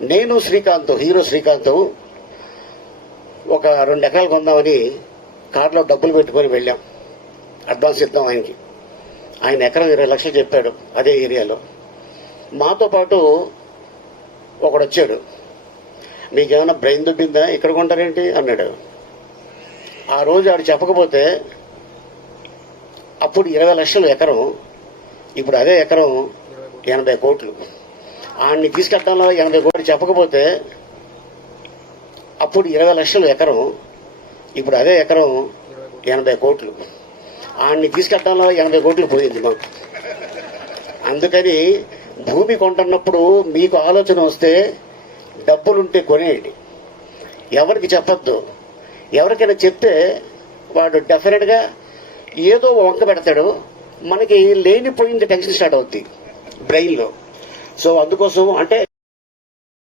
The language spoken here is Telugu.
నేను శ్రీకాంత్, హీరో శ్రీకాంత్ ఒక 2 ఎకరాలు కొందామని కార్లో డబ్బులు పెట్టుకొని వెళ్ళాం. అడ్వాన్స్ ఇద్దాం ఆయనకి. ఆయన ఎకరం 20 లక్షలు చెప్పాడు అదే ఏరియాలో. మాతో పాటు ఒకడు వచ్చాడు. మీకేమైనా బ్రెయిన్ దుబ్బిందా, ఇక్కడ కొంటారేంటి అన్నాడు. ఆ రోజు ఆడు చెప్పకపోతే అప్పుడు 20 లక్షలు ఎకరం, ఇప్పుడు అదే ఎకరం 80 కోట్లు. ఆడిని తీసుకెళ్తాలో 80 కోట్లు చెప్పకపోతే అప్పుడు 20 లక్షలు ఎకరం, ఇప్పుడు అదే ఎకరం 80 కోట్లు. ఆడిని తీసుకెళ్తాలో 80 కోట్లు పోయింది మాకు. అందుకని భూమి కొంటున్నప్పుడు మీకు ఆలోచన వస్తే డబ్బులుంటే కొనేయండి, ఎవరికి చెప్పొద్దు. ఎవరికైనా చెప్తే వాడు డెఫినెట్గా ఏదో వంక పెడతాడు, మనకి లేనిపోయింది టెన్షన్ స్టార్ట్ అవుద్ది బ్రెయిన్లో. సో అందుకోసం అంటే